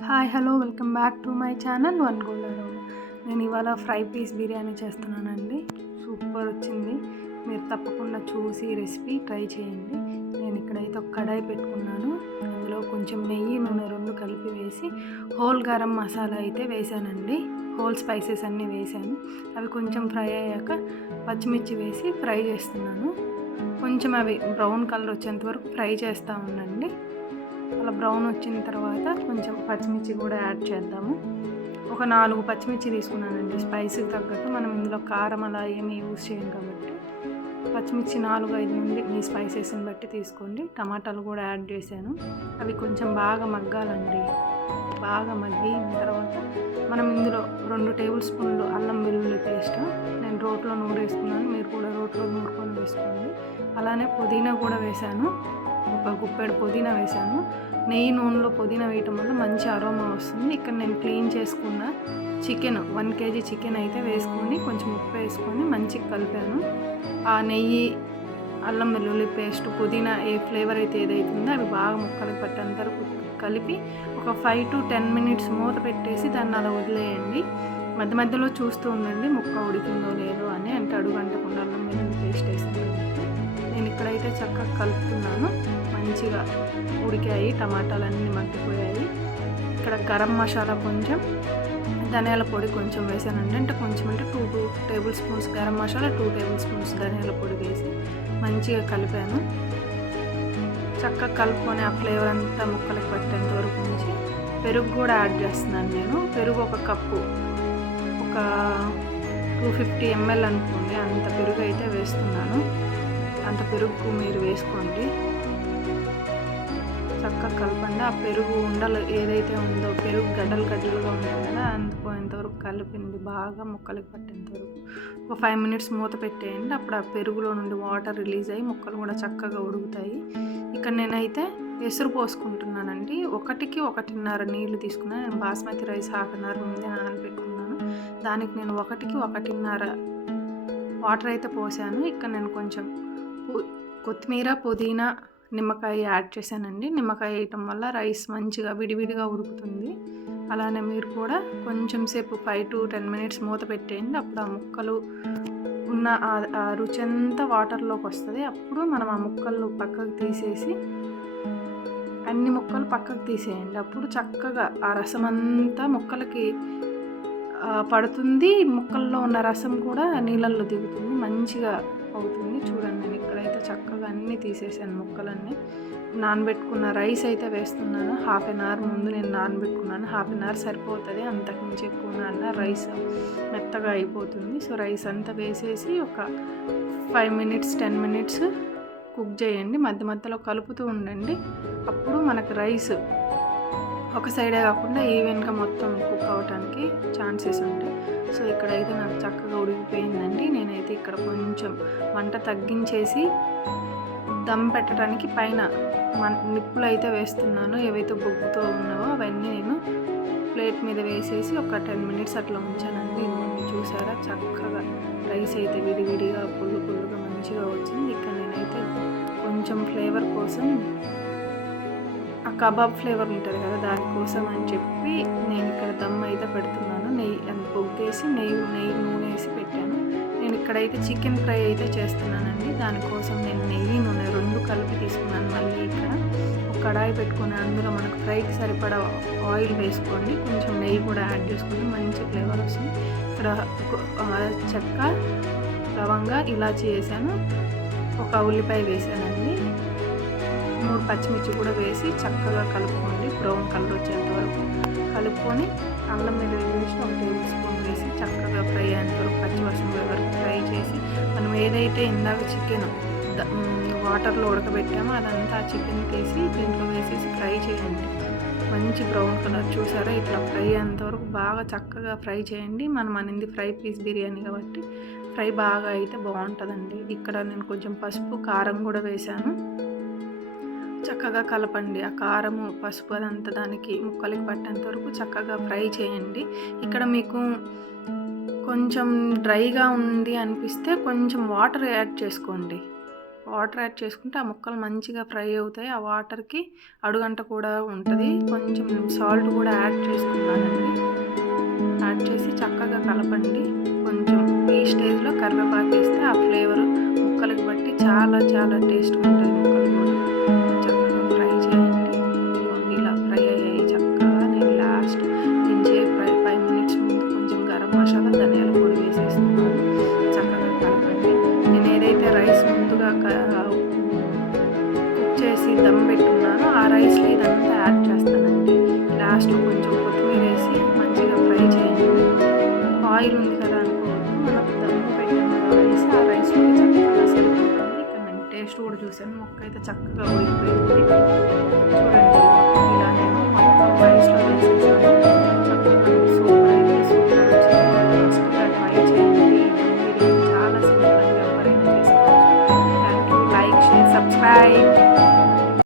Hi hello welcome back to my channel one gold aroma. నేను ఇవాళ fry piece biryani చేస్తున్నానండి. Super వచ్చింది. మీరు తప్పకుండా చూసి రెసిపీ ట్రై చేయండి. నేను ఇక్కడైతే ఒక కడాయి పెట్టుకున్నాను. అందులో కొంచెం నెయ్యి నూనె రెండు కలిపి వేసి హోల్ గరం మసాలా అయితే వేసానండి. హోల్ స్పైసెస్ అన్నీ వేసాను. అవి కొంచెం ఫ్రై అయ్యాక పచ్చిమిర్చి వేసి ఫ్రై చేస్తున్నాను. కొంచెం అవి బ్రౌన్ కలర్ వచ్చేంత వరకు ఫ్రై చేస్తూ ఉండండి. అలా బ్రౌన్ వచ్చిన తర్వాత కొంచెం పచ్చిమిర్చి కూడా యాడ్ చేద్దాము. ఒక 4 పచ్చిమిర్చి తీసుకున్నానండి. స్పైసీకి తగ్గట్టు మనం ఇందులో కారం అలా ఏమీ యూజ్ చేయం కాబట్టి పచ్చిమిర్చి 4-5 నుండి మీ స్పైసెస్ని బట్టి తీసుకోండి. టమాటాలు కూడా యాడ్ చేశాను. అవి కొంచెం బాగా మగ్గాలండి. బాగా మగ్గిన తర్వాత మనం ఇందులో 2 టేబుల్ స్పూన్లు అల్లం వెల్లుల్లి పేస్ట్ నేను రోట్లో నూరేసుకున్నాను. మీరు కూడా రోట్లో నూరుకొని వేసుకోండి. అలానే పుదీనా కూడా వేశాను. ఒక గుప్పెడు పుదీనా వేసాను. నెయ్యి నూనెలో పుదీనా వేయటం వల్ల మంచి అరోమా వస్తుంది. ఇక్కడ నేను క్లీన్ చేసుకున్న చికెన్ 1 kg చికెన్ అయితే వేసుకొని కొంచెం ఉప్పు వేసుకొని మంచిగా కలిపాను. ఆ నెయ్యి, అల్లం వెల్లుల్లి పేస్ట్, పుదీనా ఏ ఫ్లేవర్ అయితే ఏదైతుందో అవి బాగా ముక్కలకు పట్టేంత వరకు కలిపి ఒక 5 to 10 minutes మూత పెట్టేసి దాన్ని అలా వదిలేయండి. మధ్య మధ్యలో చూస్తూ ఉండండి ముక్క ఉడికిందో లేదో అని. అంటే అడుగు అంటకుండా అల్లం వెల్లుల్లి పేస్ట్ వేసాను. నేను ఇక్కడైతే చక్కగా కలుపుతున్నాను. మంచిగా ఉడికాయి, టమాటాలన్నీ మగ్గిపోయాయి. ఇక్కడ గరం మసాలా కొంచెం, ధనియాల పొడి కొంచెం వేసానండి. అంటే కొంచెం అంటే 2 table spoons garam masala, 2 table spoons ధనియాల పొడి వేసి మంచిగా కలిపాను. చక్కగా కలుపుకొని ఆ ఫ్లేవర్ అంతా ముక్కలకు పట్టేంత వరకు ఉంచి పెరుగు కూడా యాడ్ చేస్తున్నాను నేను. పెరుగు ఒక కప్పు, ఒక 250 ml అనుకోండి, అంత పెరుగు అయితే వేస్తున్నాను. అంత పెరుగు మీరు వేసుకోండి. చక్కగా కలపండి. ఆ పెరుగు ఉండలు ఏదైతే ఉందో పెరుగు గడ్డలుగా ఉంటుంది కదా, అందుపోయేంతవరకు కలిపింది బాగా ముక్కలకి పట్టేంత వరకు. ఒక 5 minutes మూత పెట్టేయండి. అప్పుడు ఆ పెరుగులో నుండి వాటర్ రిలీజ్ అయ్యి ముక్కలు కూడా చక్కగా ఉడుకుతాయి. ఇక్కడ నేనైతే ఎసురు పోసుకుంటున్నానండి. 1కి 1.5 నీళ్లు తీసుకున్నాను. నేను బాస్మతి రైస్ 1/2 hour ముందే నానబెట్టుకున్నాను. దానికి నేను 1కి 1.5 వాటర్ అయితే పోసాను. ఇక్కడ నేను కొంచెం కొత్తిమీర, పుదీనా, నిమ్మకాయ యాడ్ చేశానండి. నిమ్మకాయ వేయటం వల్ల రైస్ మంచిగా విడివిడిగా ఉడుకుతుంది. అలానే మీరు కూడా కొంచెం సేపు 5 to 10 minutes మూత పెట్టేయండి. అప్పుడు ఆ ముక్కలు ఉన్న ఆ రుచి అంతా వాటర్లోకి వస్తుంది. అప్పుడు మనం ఆ ముక్కలు పక్కకు తీసేసి అన్ని ముక్కలు పక్కకు తీసేయండి. అప్పుడు చక్కగా ఆ రసం అంతా ముక్కలకి పడుతుంది. ముక్కల్లో ఉన్న రసం కూడా నీళ్ళల్లో దిగుతుంది. మంచిగా అవుతుంది. చూడండి, నేను ఇక్కడైతే చక్కగా అన్నీ తీసేసాను. ముక్కలన్నీ నానబెట్టుకున్న రైస్ అయితే వేస్తున్నాను. 1/2 hour ముందు నేను నానబెట్టుకున్నాను. 1/2 hour సరిపోతుంది. అంతకుమించి ఎక్కువ నాన్న రైస్ మెత్తగా అయిపోతుంది. సో రైస్ అంతా వేసేసి ఒక 5 minutes 10 minutes కుక్ చేయండి. మధ్య మధ్యలో కలుపుతూ ఉండండి. అప్పుడు మనకు రైస్ ఒక సైడే కాకుండా ఈవెన్గా మొత్తం కుక్ అవ్వడానికి ఛాన్సెస్ ఉంటాయి. సో ఇక్కడైతే నాకు చక్కగా ఉడికిపోయిందండి. నేనైతే ఇక్కడ కొంచెం మంట తగ్గించేసి దమ్ పెట్టడానికి పైన నిప్పులు అయితే వేస్తున్నాను. ఏవైతే బొగ్గుతో ఉన్నావో అవన్నీ నేను ప్లేట్ మీద వేసేసి ఒక 10 minutes అట్లా ఉంచానండి. ఇవన్నీ చూసారా, చక్కగా రైస్ అయితే విడివిడిగా పుల్లుగా మంచిగా వచ్చింది. ఇక్కడ నేనైతే కొంచెం ఫ్లేవర్ కోసం ఆ కబాబ్ ఫ్లేవర్ ఉంటుంది కదా, దానికోసం అని చెప్పి నేను ఇక్కడ దమ్ అయితే పెడుతున్నాను. నెయ్యి బొగ్గేసి నెయ్యి నూనె వేసి పెట్టాను. నేను ఇక్కడైతే చికెన్ ఫ్రై అయితే చేస్తున్నానండి. దానికోసం నేను నెయ్యి నూనె రెండు కలిపి తీసుకున్నాను. మళ్ళీ ఇక్కడ ఒక కడాయి పెట్టుకుని అందులో మనకు ఫ్రైకి సరిపడా ఆయిల్ వేసుకోండి. కొంచెం నెయ్యి కూడా యాడ్ చేసుకుని మంచి ఫ్లేవర్ వస్తుంది. ఇక్కడ చెక్క, లవంగ, ఇలాచీ వేసాను. ఒక ఉల్లిపాయ వేసానండి. 3 పచ్చిమిర్చి కూడా వేసి చక్కగా కలుపుకోండి. బ్రౌన్ కలర్ వచ్చేంత వరకు కలుపుకొని అల్లం వెల్లుల్లి పేస్ట్ 1 టేబుల్ స్పూన్ వేసి చక్కగా ఫ్రై అయ్యేంత వరకు, పచ్చివాసన వరకు ఫ్రై చేసి మనం ఏదైతే ఇందాక చికెన్ వాటర్లో ఉడకబెట్టామో అదంతా ఆ చికెన్ తీసి దీంట్లో వేసేసి ఫ్రై చేయండి. మంచి బ్రౌన్ కలర్ చూసారా, ఇట్లా ఫ్రై అయ్యేంత వరకు బాగా చక్కగా ఫ్రై చేయండి. మనం అనింది ఫ్రై పీస్ బిర్యానీ కాబట్టి ఫ్రై బాగా అయితే బాగుంటుందండి. ఇక్కడ నేను కొంచెం పసుపు, కారం కూడా వేశాను. చక్కగా కలపండి. ఆ కారము, పసుపు అదంతా దానికి ముక్కలకి పట్టేంత వరకు చక్కగా ఫ్రై చేయండి. ఇక్కడ మీకు కొంచెం డ్రైగా ఉంది అనిపిస్తే కొంచెం వాటర్ యాడ్ చేసుకోండి. వాటర్ యాడ్ చేసుకుంటే ఆ ముక్కలు మంచిగా ఫ్రై అవుతాయి. ఆ వాటర్‌కి అడుగంట కూడా ఉంటది. కొంచెం సాల్ట్ కూడా యాడ్ చేసుకున్నానండి. యాడ్ చేసి చక్కగా కలపండి. కొంచెం ఈ స్టేజ్‌లో కరివేపాకేస్తే ఆ ఫ్లేవరు ముక్కలకి బట్టి చాలా చాలా టేస్ట్‌గా ఉంటాయి ముక్కలు కూడా. చక్కగా ఫ్రై చేయండి. ఇదిగోండి ఇలా ఫ్రై అయ్యాయి చక్కగా. నేను లాస్ట్ దించే 5 మినిట్స్ ముందు కొంచెం గరం మసాలా, ధనియాల పొడి వేసేస్తున్నాను. చక్కగా కలపండి. నేను ఏదైతే రైస్ ముందుగా కుక్ చేసి దమ్ పెట్టున్నానో ఆ రైస్‌లో ఇదంతా యాడ్ చేస్తానండి. లాస్ట్‌లో కొంచెం కొత్తిమీర వేసి మంచిగా ఫ్రై చేయండి. ఆయిల్ ఉంది కదా అనుకోవద్దు. మనం దమ్ పెట్టాం కదా రైస్, ఆ రైస్‌లోకి చక్కగా సరిపోతుంది. ఇక్కడ నేను టేస్ట్ కూడా చూసాను. ముక్క అయితే చక్కగా ఉడికిపోయింది.